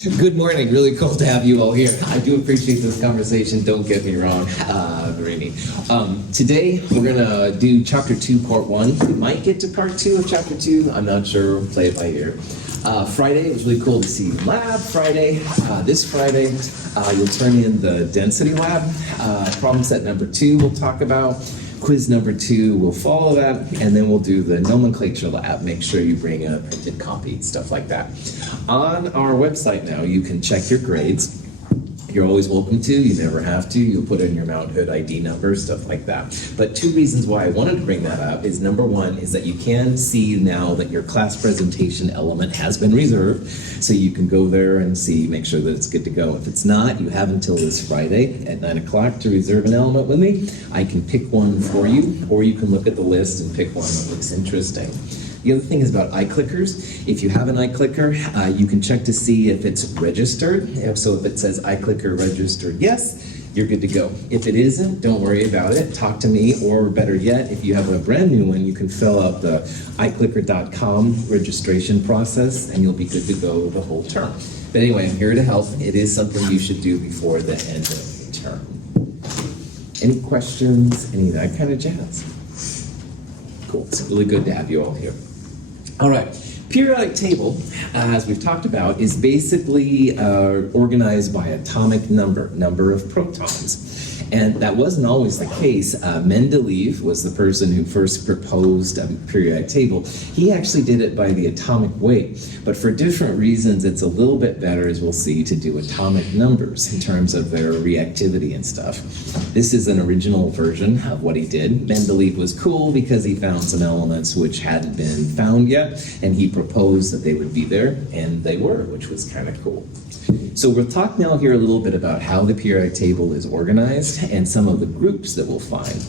Good morning. Really cool to have you all here. I do appreciate this conversation. Don't get me wrong. Very neat. Today, we're going to do Chapter 2, Part 1. We might get to Part 2 of Chapter 2. I'm not sure. We'll play it by ear. Friday, it was really cool to see Lab Friday. This Friday, you'll turn in the Density Lab. Problem set number 2 we'll talk about. Quiz number 2 will follow that, and then we'll do the Nomenclature Lab. Make sure you bring a printed copy, stuff like that. On our website now, you can check your grades. You're always welcome to. You never have to. You'll put in your Mount Hood ID number, stuff like that. But 2 reasons why I wanted to bring that up is number 1 is that you can see now that your class presentation element has been reserved. So you can go there and see, make sure that it's good to go. If it's not, you have until this Friday at 9 o'clock to reserve an element with me. I can pick one for you, or you can look at the list and pick one that looks interesting. The other thing is about iClickers. If you have an iClicker, you can check to see if it's registered. So if it says iClicker registered yes, you're good to go. If it isn't, don't worry about it. Talk to me, or better yet, if you have a brand new one, you can fill out the iClicker.com registration process, and you'll be good to go the whole term. But anyway, I'm here to help. It is something you should do before the end of the term. Any questions? Any of that kind of jazz? Cool. It's really good to have you all here. All right. Periodic table, as we've talked about, is basically organized by atomic number of protons. And that wasn't always the case. Mendeleev was the person who first proposed a periodic table. He actually did it by the atomic weight. But for different reasons, it's a little bit better, as we'll see, to do atomic numbers in terms of their reactivity and stuff. This is an original version of what he did. Mendeleev was cool because he found some elements which hadn't been found yet, and he proposed that they would be there, and they were, which was kind of cool. So we'll talk now here a little bit about how the periodic table is organized and some of the groups that we'll find.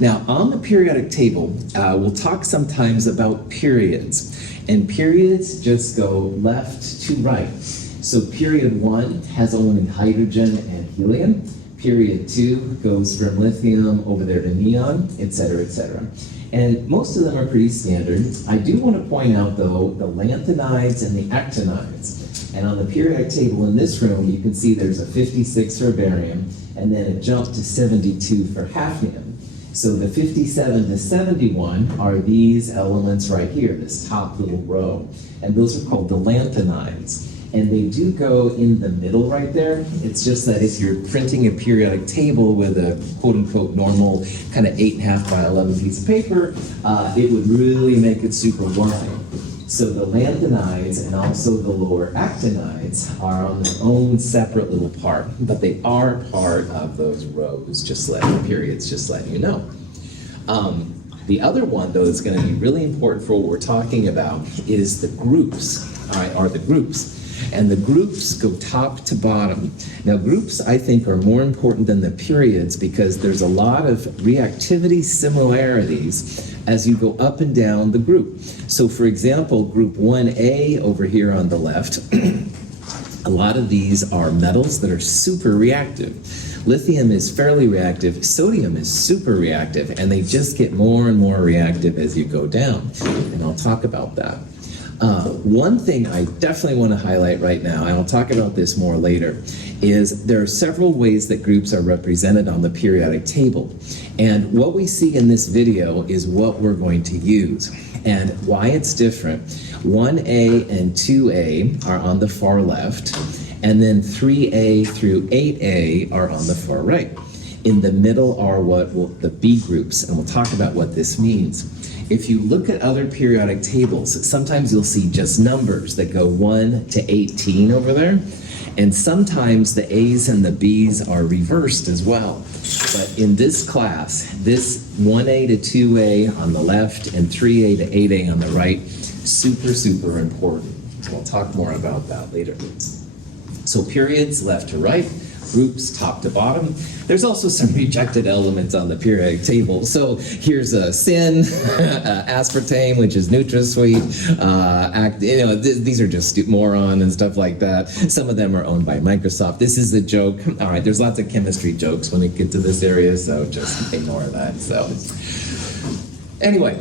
Now, on the periodic table, we'll talk sometimes about periods. And periods just go left to right. So period 1 has only hydrogen and helium. Period 2 goes from lithium over there to neon, etc., etc. And most of them are pretty standard. I do want to point out, though, the lanthanides and the actinides. And on the periodic table in this room, you can see there's a 56 for barium, and then it jumped to 72 for hafnium. So the 57 to 71 are these elements right here, this top little row. And those are called the lanthanides. And they do go in the middle right there. It's just that if you're printing a periodic table with a quote-unquote normal kind of 8.5 by 11 piece of paper, it would really make it super wide. So the lanthanides and also the lower actinides are on their own separate little part, but they are part of those rows, just letting periods, just letting you know. The other one, though, that's going to be really important for what we're talking about is the groups, all right, are the groups. And the groups go top to bottom. Now, groups, I think, are more important than the periods because there's a lot of reactivity similarities as you go up and down the group. So, for example, group 1A over here on the left, a lot of these are metals that are super reactive. Lithium is fairly reactive, sodium is super reactive, and they just get more and more reactive as you go down. And I'll talk about that. One thing I definitely want to highlight right now, and I'll talk about this more later, is there are several ways that groups are represented on the periodic table. And what we see in this video is what we're going to use and why it's different. 1A and 2A are on the far left, and then 3A through 8A are on the far right. In the middle are the B groups, and we'll talk about what this means. If you look at other periodic tables, sometimes you'll see just numbers that go 1 to 18 over there, and sometimes the A's and the B's are reversed as well. But in this class, this 1A to 2A on the left and 3A to 8A on the right, super, super important. We'll talk more about that later. So periods left to right, groups top to bottom. There's also some rejected elements on the periodic table. So here's a sin, aspartame, which is NutraSweet. These are just moron and stuff like that. Some of them are owned by Microsoft. This is a joke. All right, there's lots of chemistry jokes when we get to this area, so just ignore that. So anyway,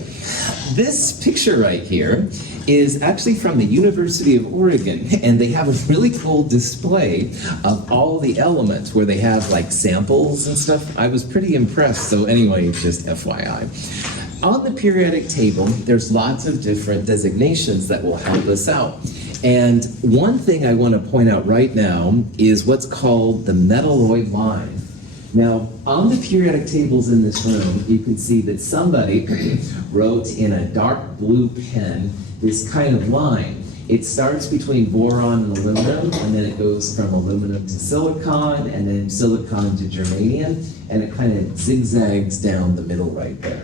this picture right here is actually from the University of Oregon, and they have a really cool display of all the elements where they have like samples and stuff. I was pretty impressed, so anyway, just FYI. On the periodic table, there's lots of different designations that will help us out. And one thing I want to point out right now is what's called the Metalloid Line. Now, on the periodic tables in this room, you can see that somebody wrote in a dark blue pen this kind of line. It starts between boron and aluminum, and then it goes from aluminum to silicon, and then silicon to germanium, and it kind of zigzags down the middle right there.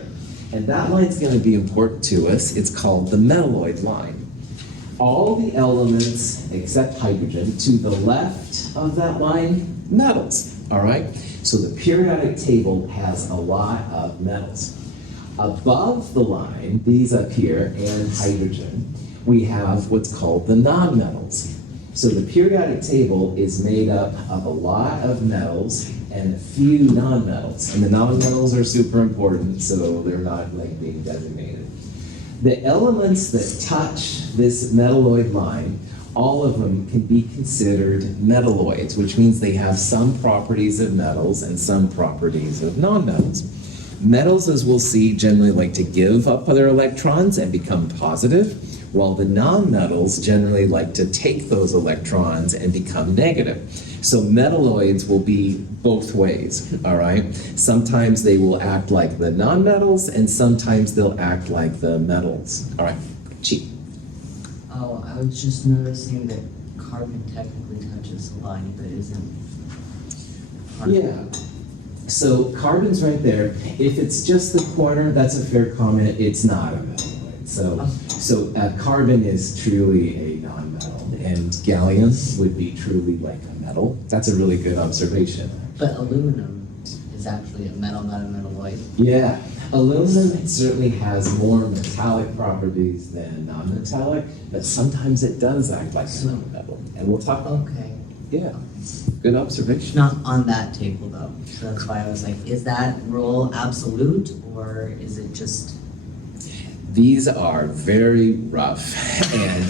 And that line's going to be important to us. It's called the Metalloid Line. All the elements except hydrogen to the left of that line, metals, all right? So the periodic table has a lot of metals. Above the line, these up here, and hydrogen, we have what's called the nonmetals. So the periodic table is made up of a lot of metals and a few nonmetals. And the nonmetals are super important, so they're not like being designated. The elements that touch this metalloid line, all of them can be considered metalloids, which means they have some properties of metals and some properties of nonmetals. Metals, as we'll see, generally like to give up their electrons and become positive, while the nonmetals generally like to take those electrons and become negative. So metalloids will be both ways, all right? Sometimes they will act like the nonmetals, and sometimes they'll act like the metals. All right, Chi. Oh, I was just noticing that carbon technically touches the line, but isn't. Yeah. So carbon's right there. If it's just the corner, that's a fair comment. It's not a metalloid. So carbon is truly a nonmetal, and gallium would be truly like a metal. That's a really good observation. But aluminum is actually a metal, not a metalloid. Yeah. Aluminum certainly has more metallic properties than non-metallic, but sometimes it does act like a non-metal. And we'll talk about Okay. Yeah, good observation. Not on that table though. So that's why I was like, is that rule absolute or is it just? These are very rough, and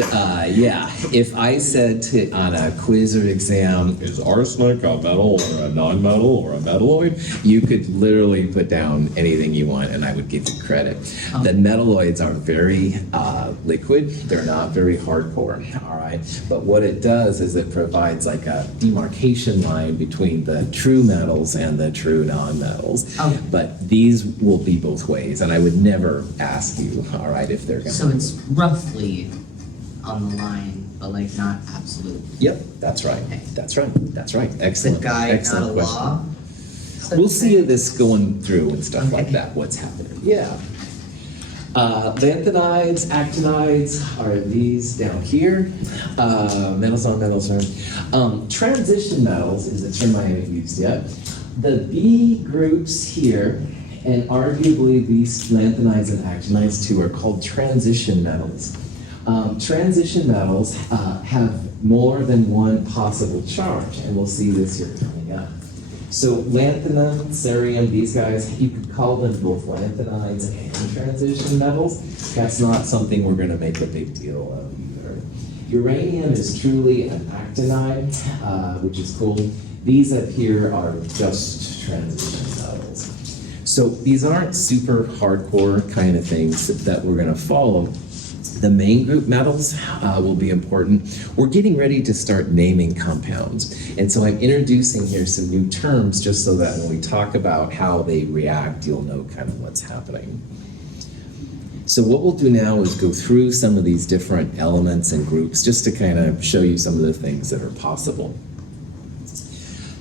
yeah, if I said on a quiz or exam, is arsenic a metal or a non-metal or a metalloid, you could literally put down anything you want and I would give you credit. Oh. The metalloids are very liquid, they're not very hardcore, all right? But what it does is it provides like a demarcation line between the true metals and the true non-metals. Oh. But these will be both ways, and I would never ask you, all right, if they're gonna. So it's roughly on the line, but like not absolute. Yep, that's right. Okay. That's right. That's right. It's Excellent. a guide, Excellent not a question. law. So We'll to see say- this going through and stuff like Okay. that, what's happening. Yeah. Lanthanides, actinides are these down here. Metals on metals are. Transition metals is a term I haven't used yet. The B groups here, and arguably these lanthanides and actinides too, are called transition metals. Transition metals have more than one possible charge, and we'll see this here coming up. So lanthanum, cerium, these guys, you could call them both lanthanides and transition metals. That's not something we're going to make a big deal of either. Uranium is truly an actinide, which is cool. These up here are just transition metals. So these aren't super hardcore kind of things that we're going to follow. The main group metals will be important. We're getting ready to start naming compounds. And so I'm introducing here some new terms just so that when we talk about how they react, you'll know kind of what's happening. So what we'll do now is go through some of these different elements and groups just to kind of show you some of the things that are possible.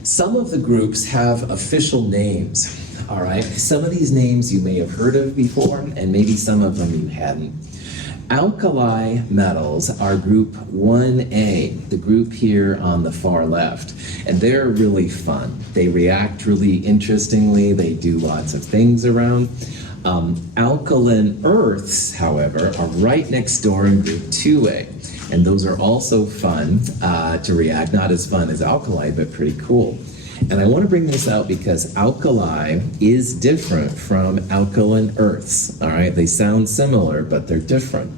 Some of the groups have official names, all right? Some of these names you may have heard of before, and maybe some of them you hadn't. Alkali metals are group 1A, the group here on the far left, and they're really fun. They react really interestingly, they do lots of things around. Alkaline earths, however, are right next door in group 2A, and those are also fun to react, not as fun as alkali, but pretty cool. And I want to bring this out because alkali is different from alkaline earths, all right? They sound similar, but they're different.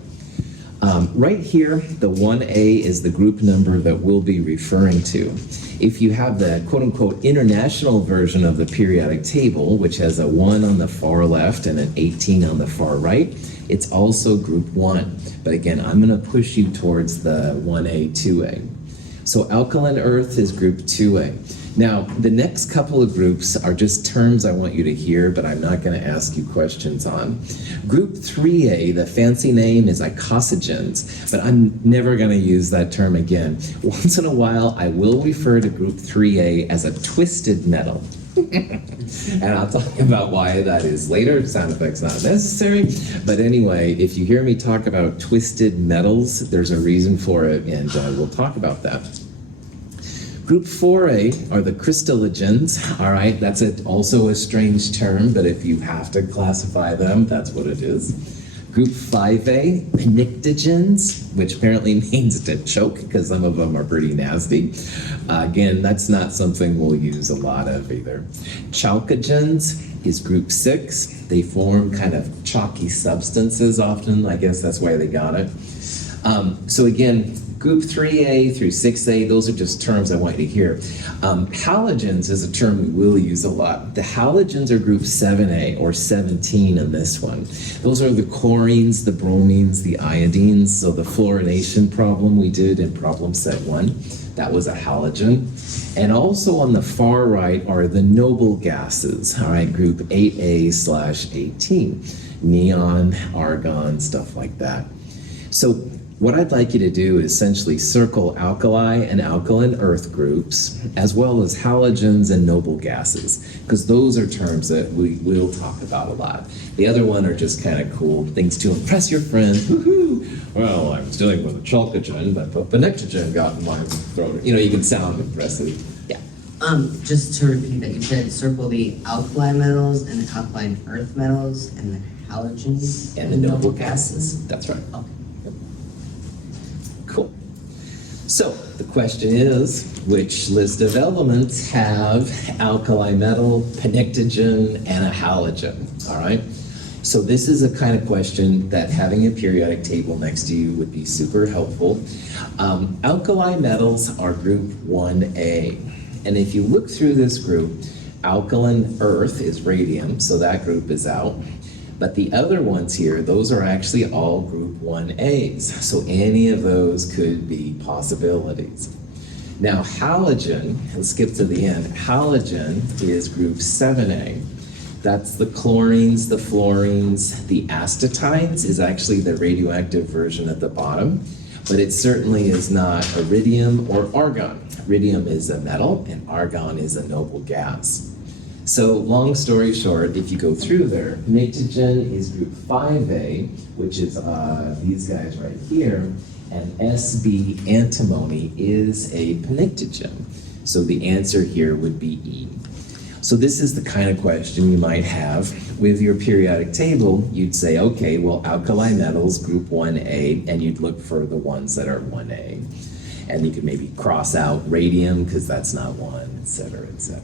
Right here, the 1A is the group number that we'll be referring to. If you have the quote-unquote international version of the periodic table, which has a 1 on the far left and an 18 on the far right, it's also group 1. But again, I'm going to push you towards the 1A, 2A. So alkaline earth is group 2A. Now, the next couple of groups are just terms I want you to hear, but I'm not going to ask you questions on. Group 3A, the fancy name is icosagens, but I'm never going to use that term again. Once in a while, I will refer to group 3A as a twisted metal. And I'll talk about why that is later. Sound effects not necessary. But anyway, if you hear me talk about twisted metals, there's a reason for it, and we'll talk about that. Group 4A are the crystallogens, all right? That's also a strange term, but if you have to classify them, that's what it is. Group 5A, Connectogens, which apparently means to choke, because some of them are pretty nasty. Again, that's not something we'll use a lot of either. Chalcogens is group 6. They form kind of chalky substances often. I guess that's why they got it. So again, group 3A through 6A, those are just terms I want you to hear. Halogens is a term we will use a lot. The halogens are group 7A or 17 in this one. Those are the chlorines, the bromines, the iodines. So the fluorination problem we did in problem set 1, that was a halogen. And also on the far right are the noble gases, all right, group 8A/18. Neon, argon, stuff like that. So what I'd like you to do is essentially circle alkali and alkaline earth groups, as well as halogens and noble gases, because those are terms that we will talk about a lot. The other one are just kind of cool things to impress your friends. Woohoo! Well, I was dealing with a chalcogen, but the connectogen got in my throat. You know, you can sound impressive. Yeah. Just to repeat that, you said circle the alkali metals and the alkaline earth metals and the halogens And the noble gases. That's right. Okay. Cool. So the question is, which list of elements have alkali metal, connectogen, and a halogen? All right. So this is a kind of question that having a periodic table next to you would be super helpful. Alkali metals are group 1A. And if you look through this group, alkaline earth is radium, so that group is out. But the other ones here, those are actually all group 1As. So any of those could be possibilities. Now halogen, let's skip to the end. Halogen is group 7A. That's the chlorines, the fluorines, the actinides is actually the radioactive version at the bottom, but it certainly is not iridium or argon. Iridium is a metal and argon is a noble gas. So long story short, if you go through there, connectogen is group 5A, which is these guys right here, and SB antimony is a connectogen. So the answer here would be E. So this is the kind of question you might have with your periodic table. You'd say, okay, well, alkali metals, group 1A, and you'd look for the ones that are 1A. And you could maybe cross out radium because that's not one, et cetera, et cetera.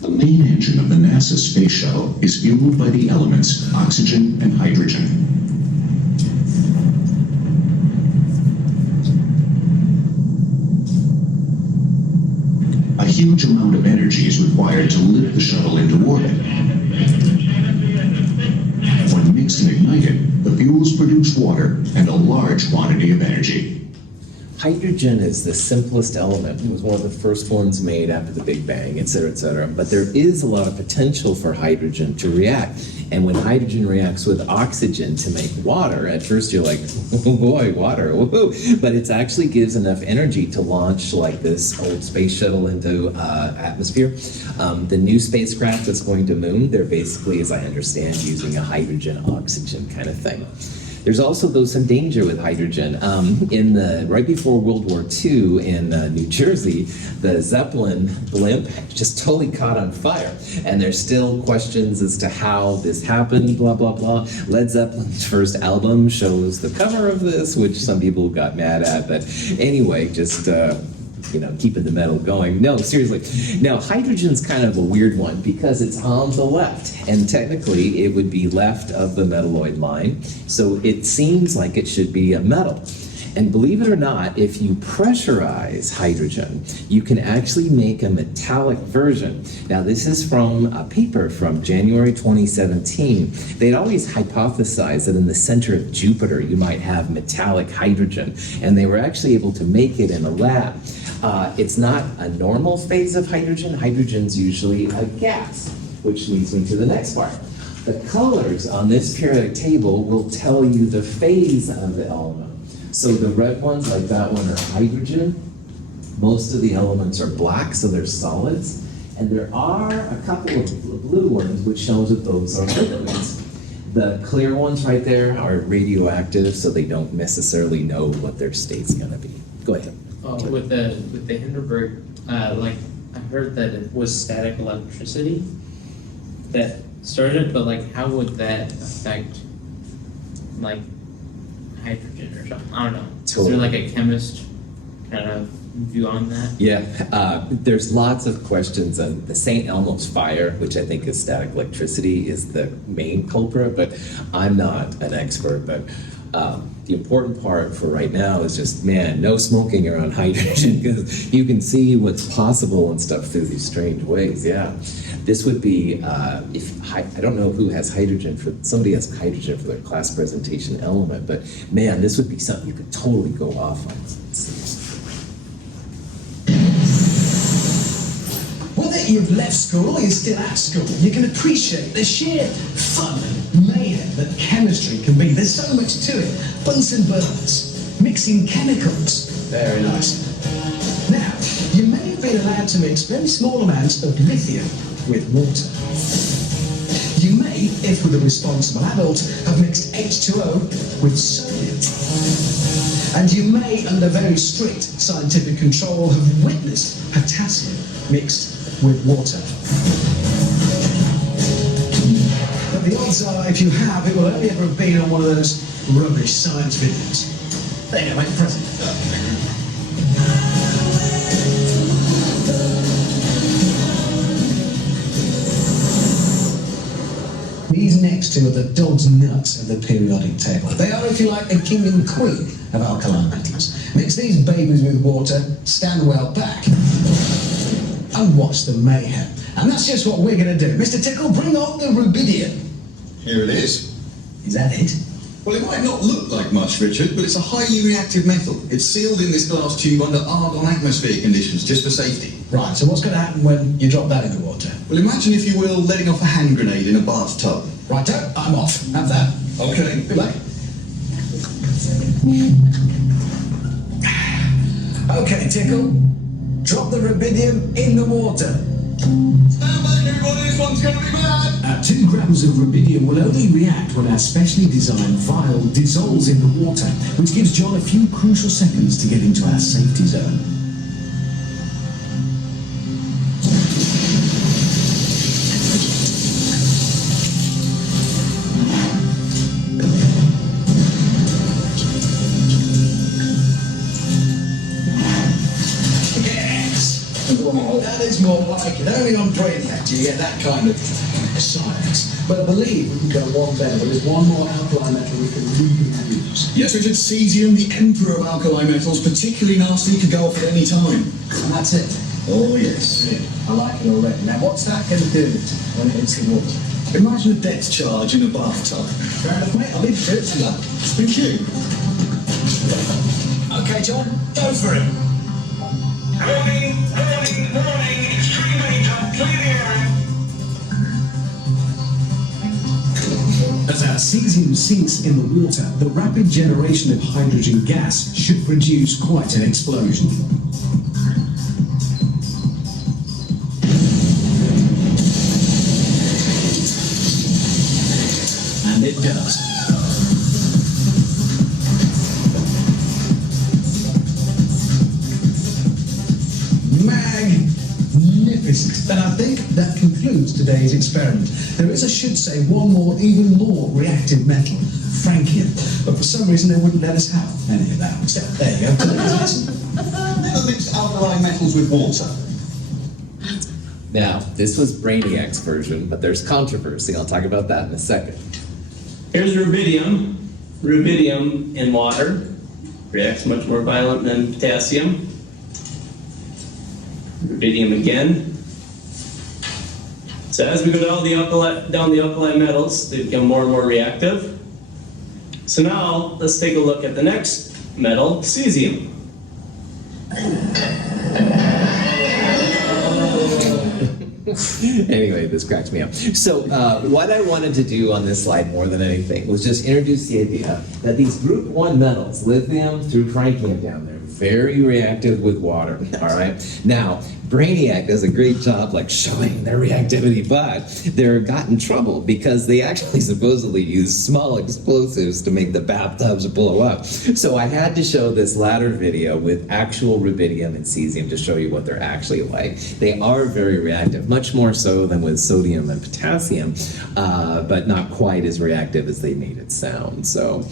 The main engine of the NASA space shuttle is fueled by the elements oxygen and hydrogen. A huge amount of energy is required to lift the shuttle into orbit. When mixed and ignited, the fuels produce water and a large quantity of energy. Hydrogen is the simplest element. It was one of the first ones made after the Big Bang, et cetera, et cetera. But there is a lot of potential for hydrogen to react. And when hydrogen reacts with oxygen to make water, at first you're like, oh boy, water, woohoo. But it actually gives enough energy to launch like this old space shuttle into atmosphere. The new spacecraft that's going to moon, they're basically, as I understand, using a hydrogen-oxygen kind of thing. There's also, though, some danger with hydrogen. Right before World War II in New Jersey, the Zeppelin blimp just totally caught on fire. And there's still questions as to how this happened, blah, blah, blah. Led Zeppelin's first album shows the cover of this, which some people got mad at. But anyway, just keeping the metal going. No, seriously. Now, hydrogen's kind of a weird one because it's on the left, and technically it would be left of the metalloid line, so it seems like it should be a metal. And believe it or not, if you pressurize hydrogen, you can actually make a metallic version. Now, this is from a paper from January 2017. They'd always hypothesized that in the center of Jupiter, you might have metallic hydrogen, and they were actually able to make it in a lab. It's not a normal phase of hydrogen. Hydrogen's usually a gas, which leads me to the next part. The colors on this periodic table will tell you the phase of the element. So the red ones, like that one, are hydrogen. Most of the elements are black, so they're solids. And there are a couple of blue ones, which shows that those are liquids. The clear ones right there are radioactive, so they don't necessarily know what their state's going to be. Go ahead. With the Hindenburg, I heard that it was static electricity that started, but how would that affect hydrogen or something? I don't know. Totally. Is there a chemist kind of view on that? Yeah, there's lots of questions on the St. Elmo's fire, which I think is static electricity, is the main culprit, but I'm not an expert. But the important part for right now is just, no smoking around hydrogen, because you can see what's possible and stuff through these strange ways. Yeah, this would be, I don't know who has hydrogen, somebody has hydrogen for their class presentation element, but this would be something you could totally go off on. Whether you've left school or you're still at school, you can appreciate the sheer fun and mayhem that chemistry can be. There's so much to it. Bunsen burners, mixing chemicals. Very nice. Now, you may have been allowed to mix very small amounts of lithium with water. You may, if with a responsible adult, have mixed H2O with sodium. And you may, under very strict scientific control, have witnessed potassium mixed with water. But the odds are, if you have, it will only ever have been on one of those rubbish science videos. There you go, mate, present. These next two are the dog's nuts of the periodic table. They are, if you like, the king and queen of alkali metals. Mix these babies with water, stand well back, and watch the mayhem. And that's just what we're going to do. Mr. Tickle, bring on the rubidium. Here it is. Is that it? Well, it might not look like much, Richard, but it's a highly reactive metal. It's sealed in this glass tube under argon atmosphere conditions, just for safety. Right, so what's going to happen when you drop that in the water? Well, imagine, if you will, letting off a hand grenade in a bathtub. Righto, I'm off. Have that. Okay. Good luck. Okay, Tickle. Drop the rubidium in the water. Stand back, everybody, this one's going to be bad! 2 grams of rubidium will only react when our specially designed vial dissolves in the water, which gives John a few crucial seconds to get into our safety zone. That is more like it. Only on Brainlect you get that kind of science. But I believe we can go one better. There's one more alkali metal we can really use. Yes, Richard, cesium, the emperor of alkali metals, particularly nasty, could go off at any time. And that's it. Oh, yes. Yeah, I like it already. Now, what's that going to do when it hits the water? Imagine a depth charge in a bathtub. Fair enough, mate. I'll leave it to that. Thank you. Okay, John, go for it. Warning, warning, warning, extreme danger, clear the area. As our cesium sinks in the water, the rapid generation of hydrogen gas should produce quite an explosion. And it does. Magnificent. And I think that concludes today's experiment. There is, I should say, one more, even more reactive metal, francium. But for some reason they wouldn't let us have any of that. Except, there you go. Listen. Never mix alkali metals with water? Now, this was Brainiac's version, but there's controversy. I'll talk about that in a second. Here's rubidium. Rubidium in water reacts much more violent than potassium. Rubidium again. So as we go down the alkali metals, they become more and more reactive. So now let's take a look at the next metal, cesium. Anyway, this cracks me up. So what I wanted to do on this slide more than anything was just introduce the idea that these group 1 metals, lithium through francium down there, very reactive with water, all right? Now, Brainiac does a great job like showing their reactivity, but they're got in trouble because they actually supposedly use small explosives to make the bathtubs blow up. So I had to show this latter video with actual rubidium and cesium to show you what they're actually like. They are very reactive, much more so than with sodium and potassium, but not quite as reactive as they made it sound. So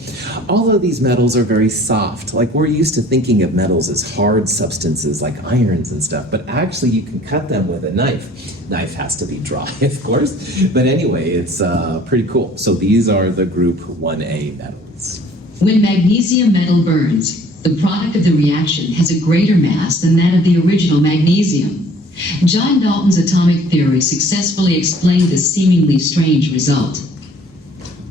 all of these metals are very soft. Like we're used to thinking of metals as hard substances like irons and stuff, but actually you can cut them with a knife. Knife has to be dry, of course, but anyway, it's pretty cool. So these are the group 1A metals. When magnesium metal burns, the product of the reaction has a greater mass than that of the original magnesium. John Dalton's atomic theory successfully explained this seemingly strange result.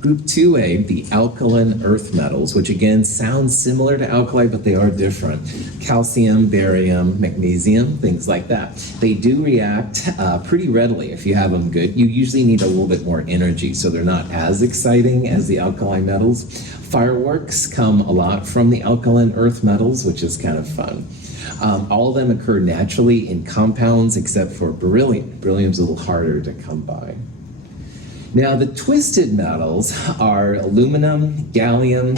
Group 2A, the alkaline earth metals, which again sounds similar to alkali, but they are different. Calcium, barium, magnesium, things like that. They do react pretty readily if you have them good. You usually need a little bit more energy, so they're not as exciting as the alkali metals. Fireworks come a lot from the alkaline earth metals, which is kind of fun. All of them occur naturally in compounds except for beryllium. Beryllium's a little harder to come by. Now, the twisted metals are aluminum, gallium,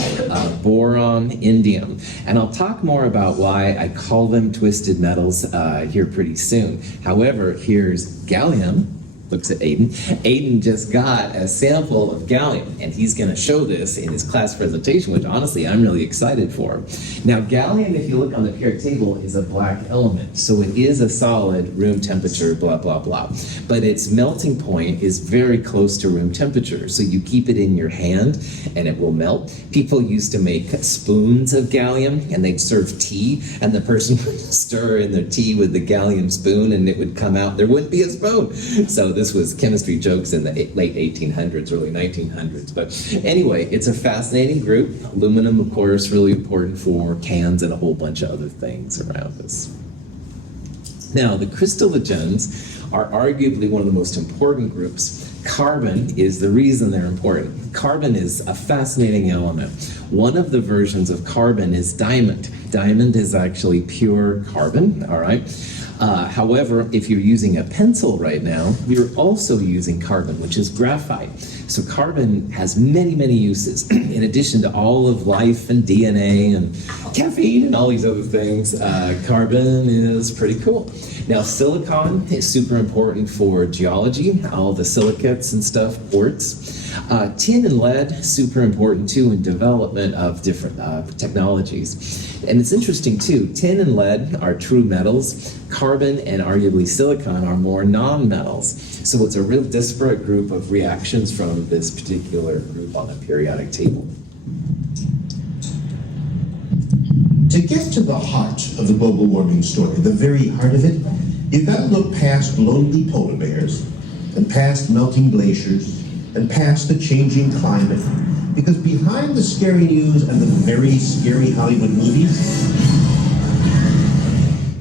boron, indium. And I'll talk more about why I call them twisted metals here pretty soon. However, here's gallium. Looks at Aiden. Aiden just got a sample of gallium, and he's going to show this in his class presentation, which honestly I'm really excited for. Now, gallium, if you look on the periodic table, is a black element, so it is a solid, room temperature, blah, blah, blah. But its melting point is very close to room temperature, so you keep it in your hand, and it will melt. People used to make spoons of gallium, and they'd serve tea, and the person would stir in their tea with the gallium spoon, and it would come out. There wouldn't be a spoon. So this was chemistry jokes in the late 1800s, early 1900s. But anyway, it's a fascinating group. Aluminum, of course, really important for cans and a whole bunch of other things around us. Now, the Crystallogens are arguably one of the most important groups. Carbon is the reason they're important. Carbon is a fascinating element. One of the versions of carbon is diamond. Diamond is actually pure carbon, all right? However, if you're using a pencil right now, you're also using carbon, which is graphite. So carbon has many, many uses. In addition to all of life and DNA and caffeine and all these other things, carbon is pretty cool. Now, silicon is super important for geology, all the silicates and stuff, quartz. Tin and lead, super important too in development of different technologies. And it's interesting too, tin and lead are true metals. Carbon and arguably silicon are more non-metals. So it's a real disparate group of reactions from this particular group on the periodic table. To get to the heart of the global warming story, the very heart of it, you've got to look past lonely polar bears and past melting glaciers and past the changing climate, because behind the scary news and the very scary Hollywood movies,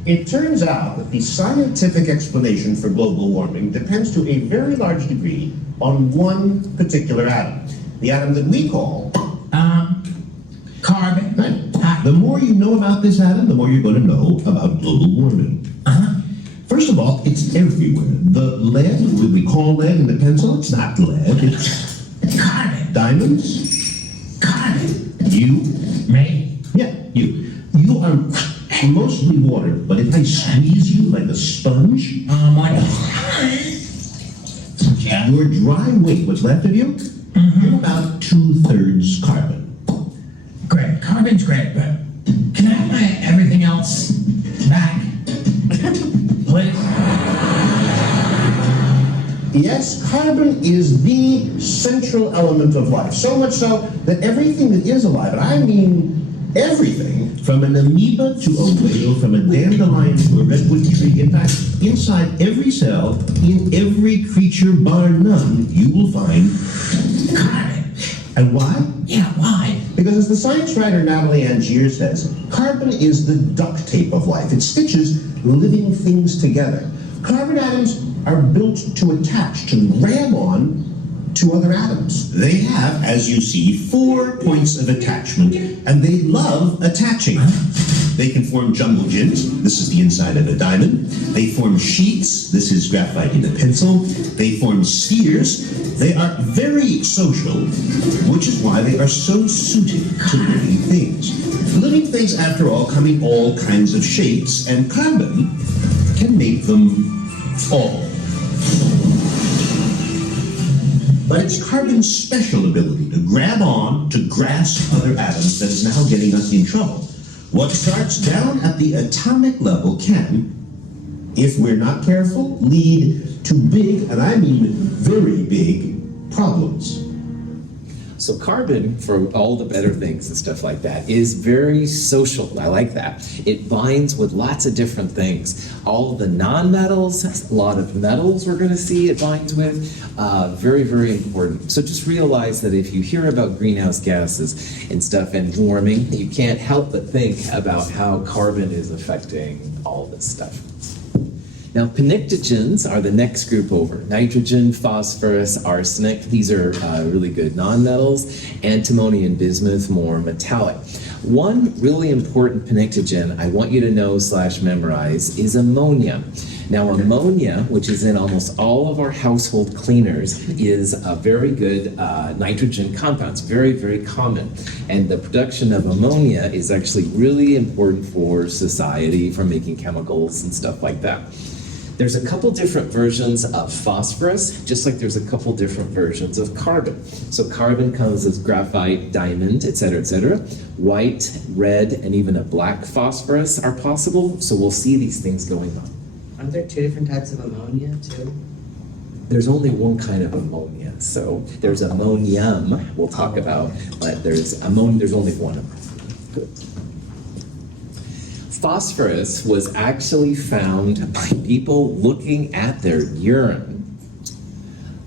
it turns out that the scientific explanation for global warming depends to a very large degree on one particular atom, the atom that we call carbon. Right. The more you know about this atom, the more you're going to know about global warming. First of all, it's everywhere. The lead that we call lead in the pencil, it's not lead, it's carbon. Diamonds? Carbon. You? Me? Yeah, you. You are mostly water, but if I squeeze you like a sponge, your dry weight, what's left of you, you're about 2/3 carbon. Great, carbon's great, but can I have my everything else back? Yes, carbon is the central element of life. So much so that everything that is alive, and I mean everything, from an amoeba to a whale, from a dandelion to a redwood tree, in fact, inside every cell, in every creature bar none, you will find carbon. And why? Yeah, why? Because as the science writer Natalie Angier says, carbon is the duct tape of life. It stitches living things together. Carbon atoms are built to attach, to grab on to other atoms. They have, as you see, 4 points of attachment, and they love attaching. They can form jumbo gins. This is the inside of a diamond. They form sheets. This is graphite in a pencil. They form spheres. They are very social, which is why they are so suited to living things. Living things, after all, come in all kinds of shapes, and carbon can make them all. But it's carbon's special ability to grab on, to grasp other atoms that is now getting us in trouble. What starts down at the atomic level can, if we're not careful, lead to big, and I mean very big, problems. So carbon, for all the better things and stuff like that, is very social. I like that. It binds with lots of different things. All the non-metals, a lot of metals we're going to see it binds with. Very, very important. So just realize that if you hear about greenhouse gases and stuff and warming, you can't help but think about how carbon is affecting all this stuff. Now, connectogens are the next group over. Nitrogen, phosphorus, arsenic, these are really good nonmetals. Antimony and bismuth, more metallic. One really important connectogen I want you to know / memorize is ammonia. Now, ammonia, which is in almost all of our household cleaners, is a very good nitrogen compound. It's very, very common. And the production of ammonia is actually really important for society, for making chemicals and stuff like that. There's a couple different versions of phosphorus, just like there's a couple different versions of carbon. So carbon comes as graphite, diamond, etc., etc. White, red, and even a black phosphorus are possible, so we'll see these things going on. Aren't there 2 different types of ammonia, too? There's only one kind of ammonia, so there's ammonium we'll talk about, but there's only one of them. Good. Phosphorus was actually found by people looking at their urine.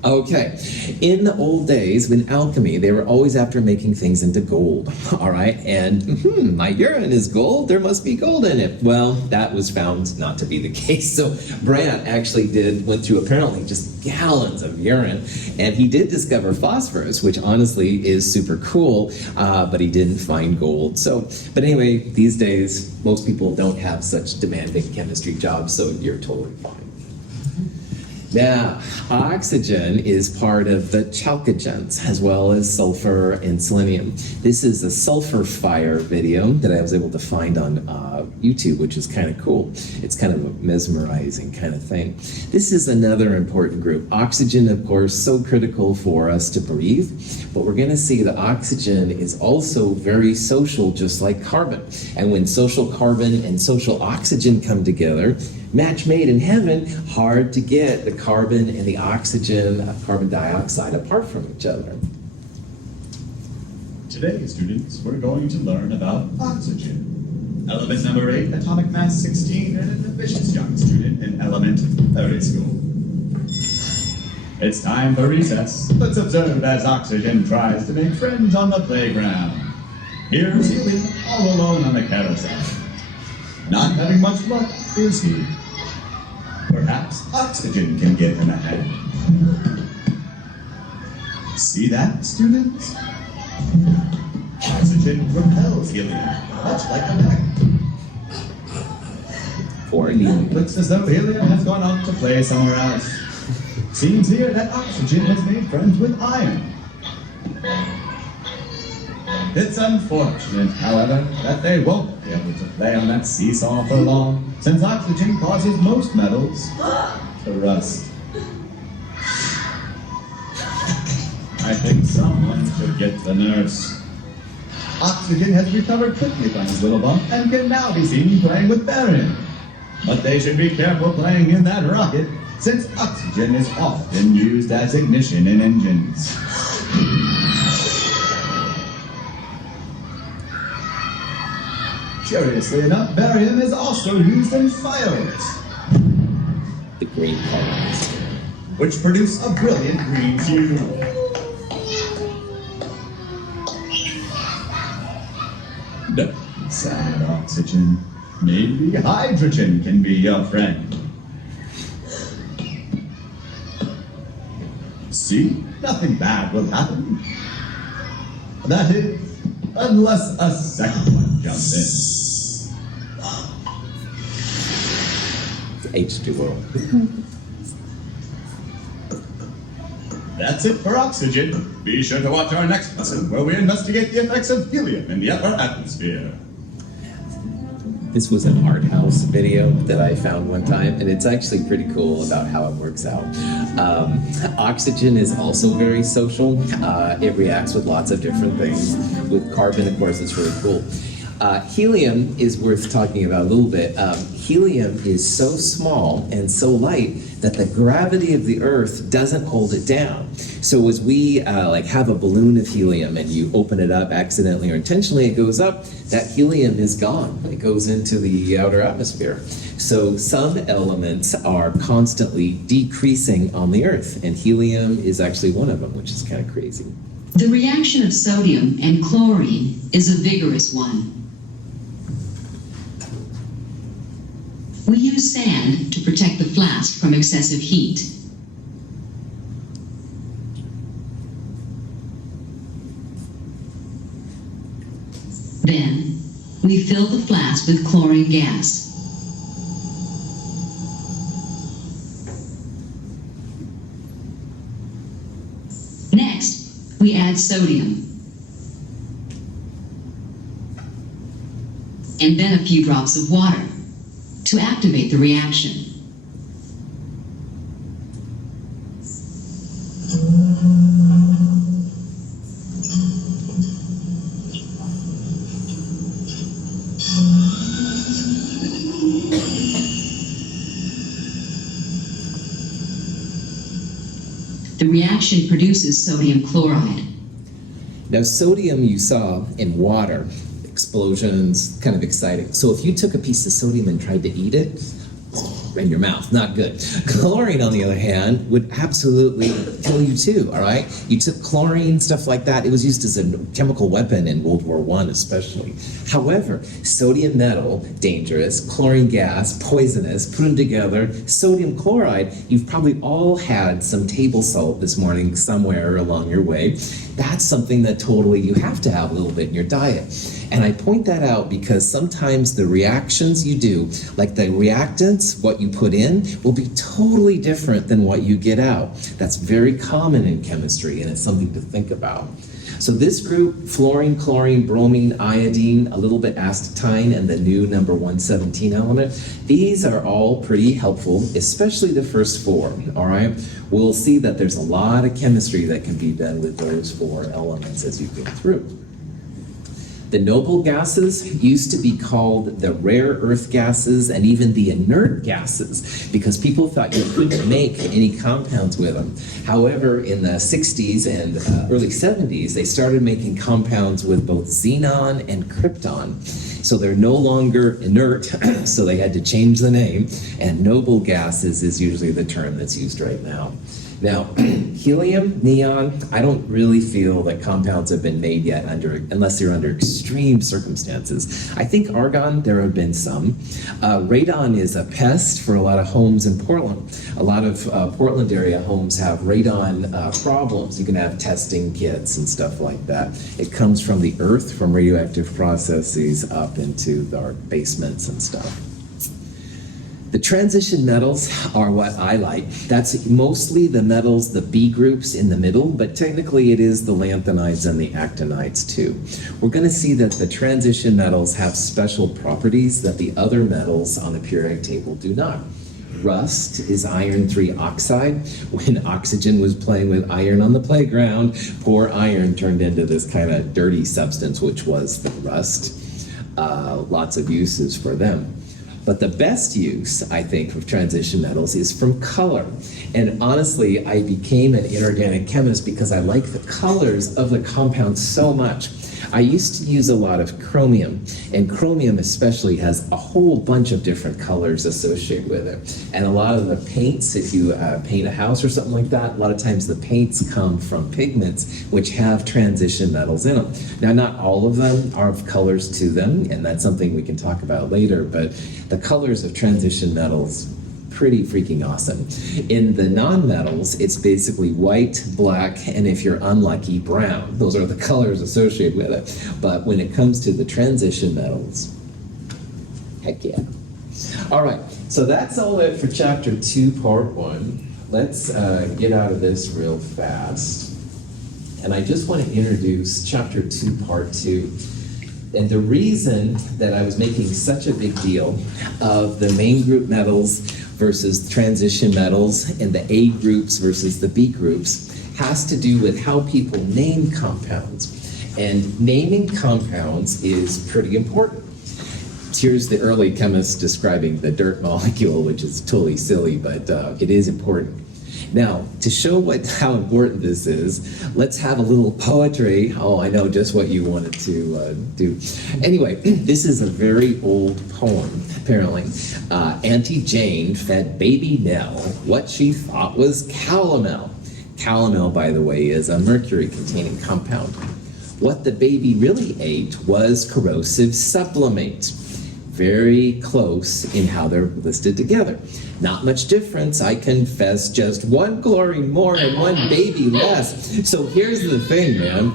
Okay, in the old days, when alchemy, they were always after making things into gold, all right? And my urine is gold, there must be gold in it. Well, that was found not to be the case. So Brandt actually went through apparently just gallons of urine, and he did discover phosphorus, which honestly is super cool, but he didn't find gold. But anyway, these days, most people don't have such demanding chemistry jobs, so you're totally fine. Now, oxygen is part of the chalcogens, as well as sulfur and selenium. This is a sulfur fire video that I was able to find on YouTube, which is kind of cool. It's kind of a mesmerizing kind of thing. This is another important group. Oxygen, of course, so critical for us to breathe, but we're going to see that oxygen is also very social, just like carbon. And when social carbon and social oxygen come together, match made in heaven, hard to get the carbon and the oxygen, carbon dioxide, apart from each other. Today, students, we're going to learn about oxygen. Element number 8, atomic mass 16, and an ambitious young student in elementary school. It's time for recess. Let's observe as oxygen tries to make friends on the playground. Here's Helium, all alone on the carousel. Not having much luck, is he? Perhaps oxygen can give him a hand. See that, students? Oxygen repels helium, much like a magnet. Or helium. Looks as though helium has gone off to play somewhere else. Seems here that oxygen has made friends with iron. It's unfortunate, however, that they won't be able to play on that seesaw for long, since oxygen causes most metals to rust. I think someone should get the nurse. Oxygen has recovered quickly from his little bump and can now be seen playing with barium. But they should be careful playing in that rocket, since oxygen is often used as ignition in engines. Curiously enough, barium is also used in fireworks, The green colors. which produce a brilliant green hue. Don't be sad, oxygen. Maybe hydrogen can be your friend. See? Nothing bad will happen. That is, unless a second one jumps in. H2O. That's it for oxygen. Be sure to watch our next lesson where we investigate the effects of helium in the upper atmosphere. This was an art house video that I found one time, and it's actually pretty cool about how it works out. Oxygen is also very social. It reacts with lots of different things. With carbon, of course, it's really cool. Helium is worth talking about a little bit. Helium is so small and so light that the gravity of the Earth doesn't hold it down. So as we have a balloon of helium and you open it up accidentally or intentionally, it goes up, that helium is gone. It goes into the outer atmosphere. So some elements are constantly decreasing on the Earth, and helium is actually one of them, which is kind of crazy. The reaction of sodium and chlorine is a vigorous one. We use sand to protect the flask from excessive heat. Then, we fill the flask with chlorine gas. Next, we add sodium. And then a few drops of water to activate the reaction. The reaction produces sodium chloride. Now, sodium you saw in water, explosions, kind of exciting. So if you took a piece of sodium and tried to eat it, in your mouth, not good. Chlorine, on the other hand, would absolutely kill you too, all right? You took chlorine, stuff like that, it was used as a chemical weapon in World War I especially. However, sodium metal, dangerous, chlorine gas, poisonous, put them together, sodium chloride, you've probably all had some table salt this morning somewhere along your way. That's something that totally you have to have a little bit in your diet. And I point that out because sometimes the reactions you do, like the reactants, what you put in, will be totally different than what you get out. That's very common in chemistry, and it's something to think about. So this group, fluorine, chlorine, bromine, iodine, a little bit acetine, and the new number 117 element, these are all pretty helpful, especially the first four, all right? We'll see that there's a lot of chemistry that can be done with those four elements as you go through. The noble gases used to be called the rare earth gases and even the inert gases because people thought you couldn't make any compounds with them. However, in the 60s and early 70s, they started making compounds with both xenon and krypton. So they're no longer inert, so they had to change the name, and noble gases is usually the term that's used right now. Now, helium, neon, I don't really feel that compounds have been made yet unless they're under extreme circumstances. I think argon, there have been some. Radon is a pest for a lot of homes in Portland. A lot of Portland area homes have radon problems. You can have testing kits and stuff like that. It comes from the earth, from radioactive processes up into our basements and stuff. The transition metals are what I like. That's mostly the metals, the B groups in the middle, but technically it is the lanthanides and the actinides too. We're going to see that the transition metals have special properties that the other metals on the periodic table do not. Rust is iron 3 oxide. When oxygen was playing with iron on the playground, poor iron turned into this kind of dirty substance, which was the rust. Lots of uses for them. But the best use, I think, of transition metals is from color. And honestly, I became an inorganic chemist because I like the colors of the compounds so much. I used to use a lot of chromium, and chromium especially has a whole bunch of different colors associated with it. And a lot of the paints, if you paint a house or something like that, a lot of times the paints come from pigments which have transition metals in them. Now, not all of them have colors to them, and that's something we can talk about later, but the colors of transition metals, pretty freaking awesome. In the non-metals, it's basically white, black, and if you're unlucky, brown. Those are the colors associated with it. But when it comes to the transition metals, heck yeah. All right, so that's all it for Chapter 2, Part 1. Let's get out of this real fast. And I just want to introduce Chapter 2, Part 2. And the reason that I was making such a big deal of the main group metals versus transition metals and the A groups versus the B groups has to do with how people name compounds. And naming compounds is pretty important. Here's the early chemists describing the dirt molecule, which is totally silly, but it is important. Now, to show how important this is, let's have a little poetry. Oh, I know just what you wanted to do. Anyway, this is a very old poem, apparently. Auntie Jane fed baby Nell what she thought was calomel. Calomel, by the way, is a mercury-containing compound. What the baby really ate was corrosive sublimate. Very close in how they're listed together. Not much difference, I confess, just one chlorine more and one baby less. So here's the thing, man.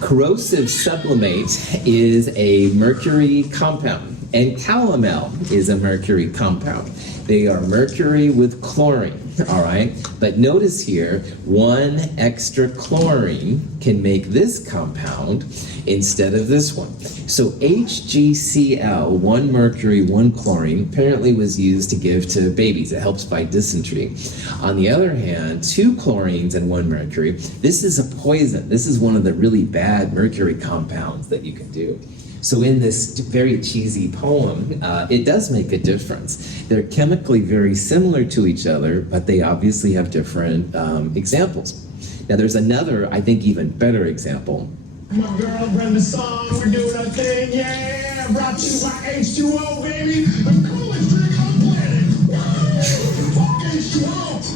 Corrosive sublimate is a mercury compound, and calomel is a mercury compound. They are mercury with chlorine, all right? But notice here, one extra chlorine can make this compound instead of this one. So HgCl, one mercury, one chlorine, apparently was used to give to babies. It helps by dysentery. On the other hand, two chlorines and one mercury, this is a poison. This is one of the really bad mercury compounds that you can do. So in this very cheesy poem, it does make a difference. They're chemically very similar to each other, but they obviously have different examples. Now there's another, I think, even better example. My girl Brenda song, we're doing our thing, yeah. Brought to you by H2O, baby. The coolest drink on the planet. Woo! Fuck H2O.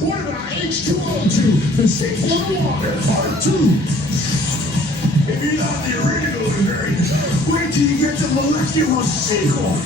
What about H2O to? The seek for the water, part 2. If you thought the original was great, wait till you get the molecular sequel.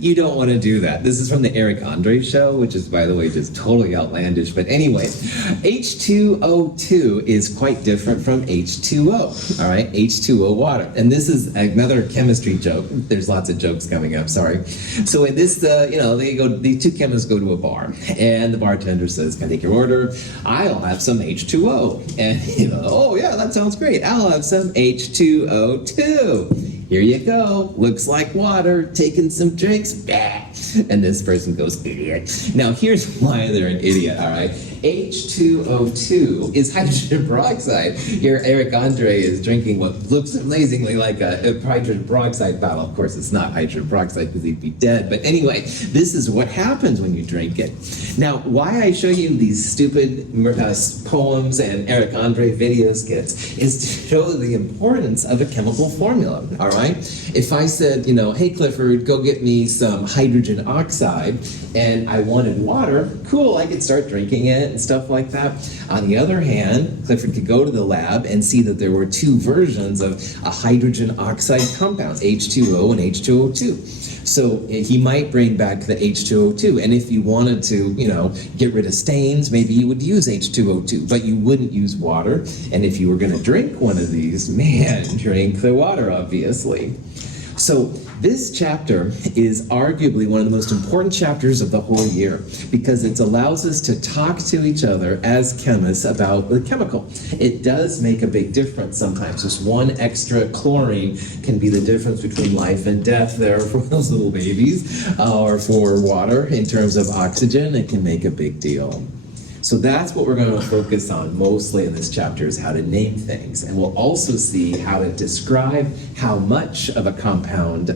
You don't want to do that. This is from the Eric Andre show, which is, by the way, just totally outlandish. But anyway, H2O2 is quite different from H2O, all right? H2O water. And this is another chemistry joke. There's lots of jokes coming up, sorry. So in this, these two chemists go to a bar, and the bartender says, "Can I take your order?" "I'll have some H2O. And, "Oh, yeah, that sounds great. I'll have some H2O2. Here you go. Looks like water. Taking some drinks. Bah." And this person goes, "Idiot." Now, here's why they're an idiot, all right? H2O2 is hydrogen peroxide. Here, Eric Andre is drinking what looks amazingly like a hydrogen peroxide bottle. Of course, it's not hydrogen peroxide because he'd be dead. But anyway, this is what happens when you drink it. Now, why I show you these stupid poems and Eric Andre video skits is to show the importance of a chemical formula, all right? If I said, "Hey, Clifford, go get me some hydrogen oxide," and I wanted water, cool, I could start drinking it and stuff like that. On the other hand, Clifford could go to the lab and see that there were two versions of a hydrogen oxide compounds, H2O and H2O2. So he might bring back the H2O2, and if you wanted to, get rid of stains, maybe you would use H2O2, but you wouldn't use water. And if you were going to drink one of these, man, drink the water, obviously. So this chapter is arguably one of the most important chapters of the whole year because it allows us to talk to each other as chemists about the chemical. It does make a big difference sometimes. Just one extra chlorine can be the difference between life and death there for those little babies, or for water in terms of oxygen. It can make a big deal. So that's what we're going to focus on mostly in this chapter, is how to name things. And we'll also see how to describe how much of a compound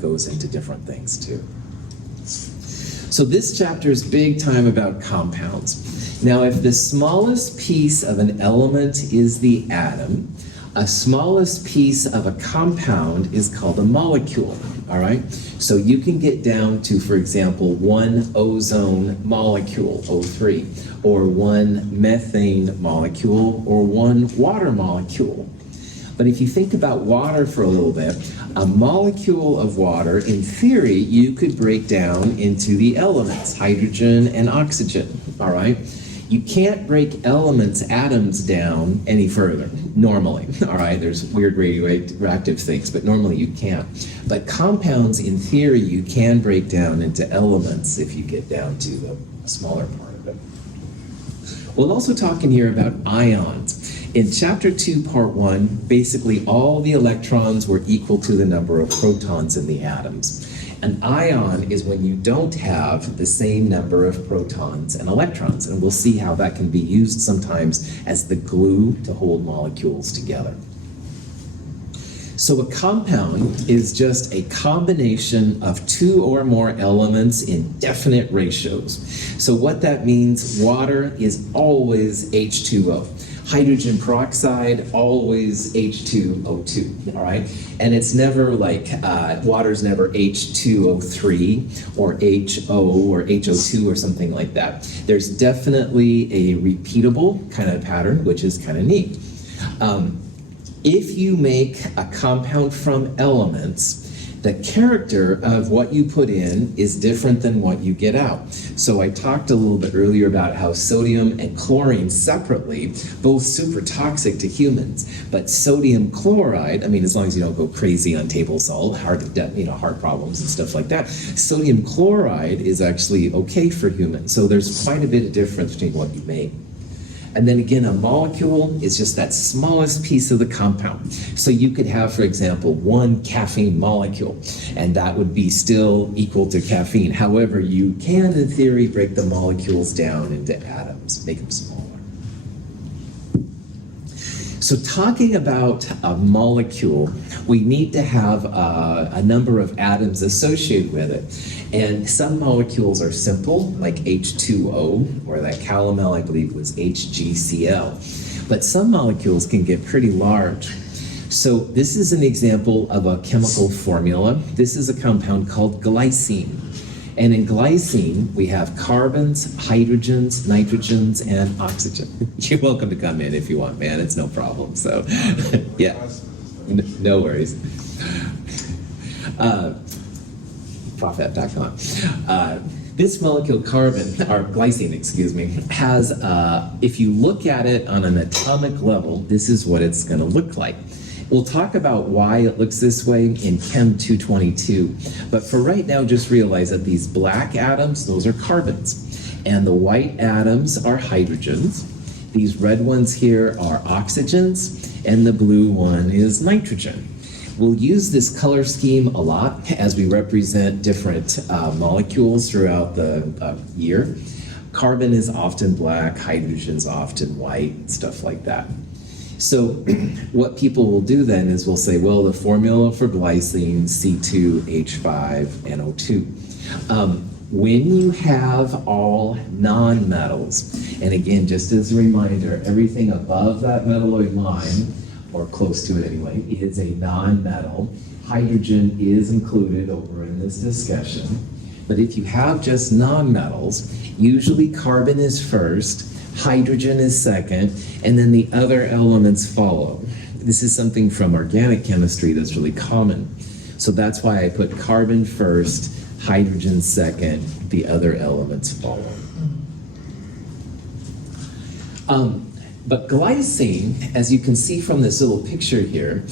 goes into different things too. So this chapter is big time about compounds. Now, if the smallest piece of an element is the atom, a smallest piece of a compound is called a molecule, all right? So you can get down to, for example, one ozone molecule, O3, or one methane molecule, or one water molecule. But if you think about water for a little bit, a molecule of water, in theory, you could break down into the elements, hydrogen and oxygen, all right? You can't break atoms down any further, normally, all right? There's weird radioactive things, but normally you can't. But compounds, in theory, you can break down into elements if you get down to the smaller part of it. We'll also talk in here about ions. In chapter 2, part 1, basically all the electrons were equal to the number of protons in the atoms. An ion is when you don't have the same number of protons and electrons, and we'll see how that can be used sometimes as the glue to hold molecules together. So a compound is just a combination of two or more elements in definite ratios. So what that means, water is always H2O. Hydrogen peroxide, always H2O2, all right? And it's never like, water's never H2O3 or HO or HO2 or something like that. There's definitely a repeatable kind of pattern, which is kind of neat. If you make a compound from elements, the character of what you put in is different than what you get out. So I talked a little bit earlier about how sodium and chlorine separately, both super toxic to humans, but sodium chloride, I mean, as long as you don't go crazy on table salt, heart problems and stuff like that, sodium chloride is actually okay for humans. So there's quite a bit of difference between what you make. And then again, a molecule is just that smallest piece of the compound. So you could have, for example, one caffeine molecule, and that would be still equal to caffeine. However, you can, in theory, break the molecules down into atoms, make them smaller. So talking about a molecule, we need to have a number of atoms associated with it. And some molecules are simple, like H2O, or that calomel, I believe, was HgCl. But some molecules can get pretty large. So this is an example of a chemical formula. This is a compound called glycine. And in glycine, we have carbons, hydrogens, nitrogens, and oxygen. You're welcome to come in if you want, man. It's no problem. So, yeah, no worries. Prophet.com. This molecule carbon, or glycine, excuse me, has, if you look at it on an atomic level, this is what it's going to look like. We'll talk about why it looks this way in Chem 222, but for right now, just realize that these black atoms, those are carbons, and the white atoms are hydrogens. These red ones here are oxygens, and the blue one is nitrogen. We'll use this color scheme a lot as we represent different molecules throughout the year. Carbon is often black, hydrogen's often white, stuff like that. So what people will do then is we'll say, well, the formula for glycine, C2H5NO2. When you have all nonmetals, and again, just as a reminder, everything above that metalloid line, or close to it anyway, is a nonmetal. Hydrogen is included over in this discussion. But if you have just nonmetals, usually carbon is first, hydrogen is second, and then the other elements follow. This is something from organic chemistry that's really common. So that's why I put carbon first, hydrogen second, the other elements follow. But glycine, as you can see from this little picture here,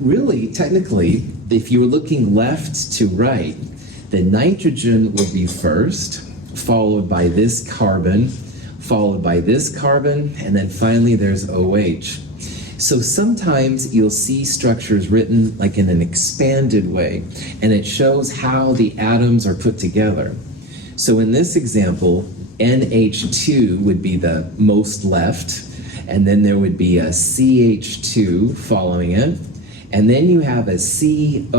really, technically, if you were looking left to right, the nitrogen would be first, followed by this carbon, followed by this carbon, and then finally there's OH. So sometimes you'll see structures written like in an expanded way, and it shows how the atoms are put together. So in this example, NH2 would be the most left, and then there would be a CH2 following it, and then you have a COOH.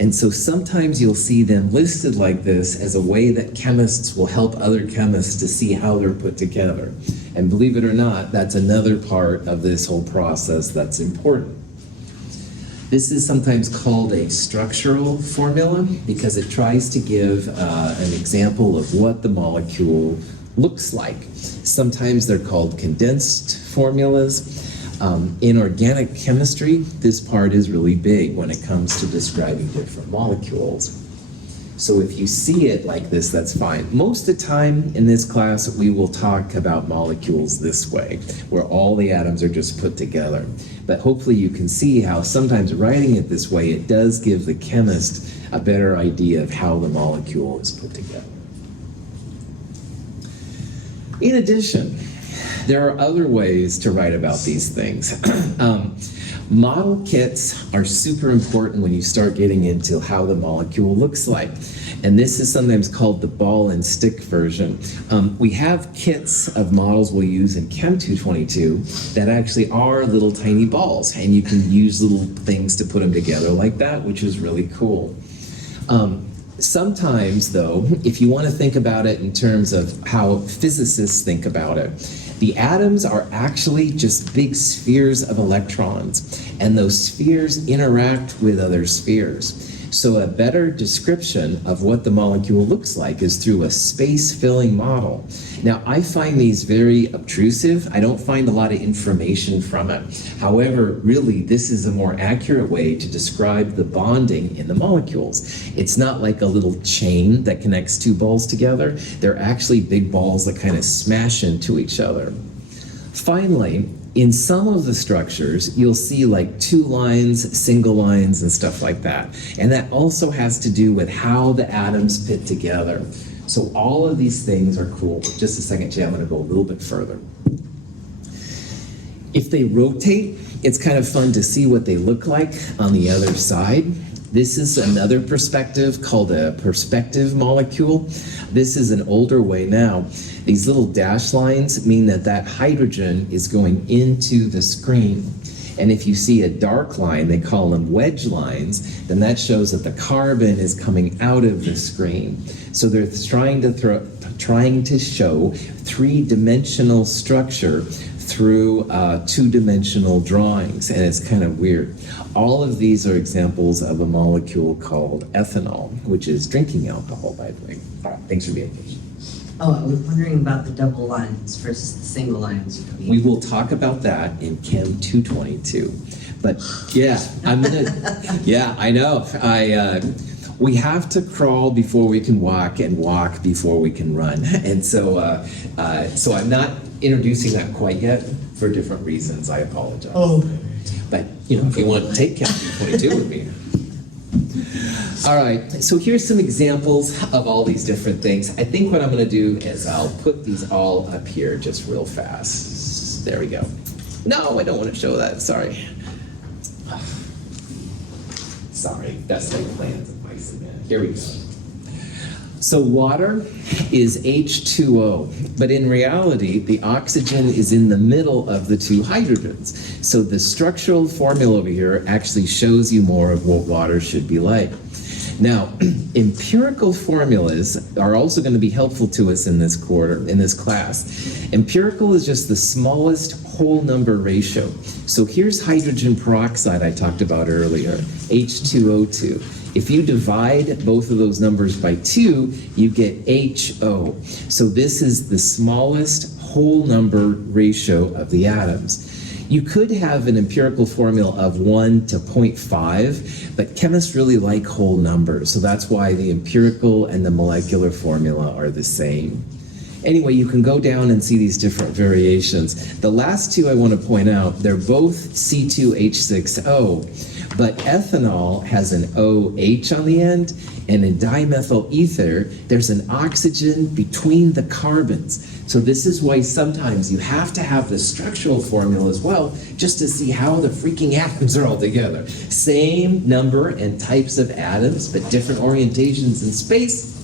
And so sometimes you'll see them listed like this as a way that chemists will help other chemists to see how they're put together. And believe it or not, that's another part of this whole process that's important. This is sometimes called a structural formula because it tries to give an example of what the molecule looks like. Sometimes they're called condensed formulas. In organic chemistry, this part is really big when it comes to describing different molecules. So if you see it like this, that's fine. Most of the time in this class, we will talk about molecules this way, where all the atoms are just put together. But hopefully you can see how sometimes writing it this way, it does give the chemist a better idea of how the molecule is put together. In addition, there are other ways to write about these things. Model kits are super important when you start getting into how the molecule looks like. And this is sometimes called the ball and stick version. We have kits of models we'll use in Chem 222 that actually are little tiny balls, and you can use little things to put them together like that, which is really cool. Sometimes, though, if you want to think about it in terms of how physicists think about it, the atoms are actually just big spheres of electrons, and those spheres interact with other spheres. So a better description of what the molecule looks like is through a space-filling model. Now, I find these very obtrusive. I don't find a lot of information from it. However, really, this is a more accurate way to describe the bonding in the molecules. It's not like a little chain that connects two balls together. They're actually big balls that kind of smash into each other. Finally, in some of the structures, you'll see like two lines, single lines, and stuff like that. And that also has to do with how the atoms fit together. So all of these things are cool. Just a second, Jay, I'm going to go a little bit further. If they rotate, it's kind of fun to see what they look like on the other side. This is another perspective called a perspective molecule. This is an older way now. These little dash lines mean that that hydrogen is going into the screen. And if you see a dark line, they call them wedge lines, then that shows that the carbon is coming out of the screen. So they're trying to show three-dimensional structure through two-dimensional drawings, and it's kind of weird. All of these are examples of a molecule called ethanol, which is drinking alcohol, by the way. All right, thanks for being patient. Oh, I was wondering about the double lines versus the single lines. We will talk about that in Chem 222. But yeah, yeah, I know. We have to crawl before we can walk and walk before we can run. And so I'm not introducing that quite yet for different reasons. I apologize. Oh. But, if you want to take Chem 222 with me. All right, so here's some examples of all these different things. I think what I'm going to do is I'll put these all up here just real fast. There we go. No, I don't want to show that. Sorry. Sorry, that's like plans advice again. Here we go. So water is H2O, but in reality, the oxygen is in the middle of the two hydrogens. So the structural formula over here actually shows you more of what water should be like. Now, empirical formulas are also going to be helpful to us in this class. Empirical is just the smallest whole number ratio. So here's hydrogen peroxide I talked about earlier, H2O2. If you divide both of those numbers by 2, you get HO. So this is the smallest whole number ratio of the atoms. You could have an empirical formula of 1 to 0.5, but chemists really like whole numbers, so that's why the empirical and the molecular formula are the same. Anyway, you can go down and see these different variations. The last two I want to point out, they're both C2H6O, but ethanol has an OH on the end, and in dimethyl ether, there's an oxygen between the carbons. So this is why sometimes you have to have the structural formula as well, just to see how the freaking atoms are all together. Same number and types of atoms, but different orientations in space.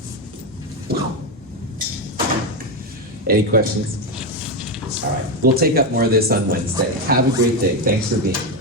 Any questions? All right, we'll take up more of this on Wednesday. Have a great day. Thanks for being here.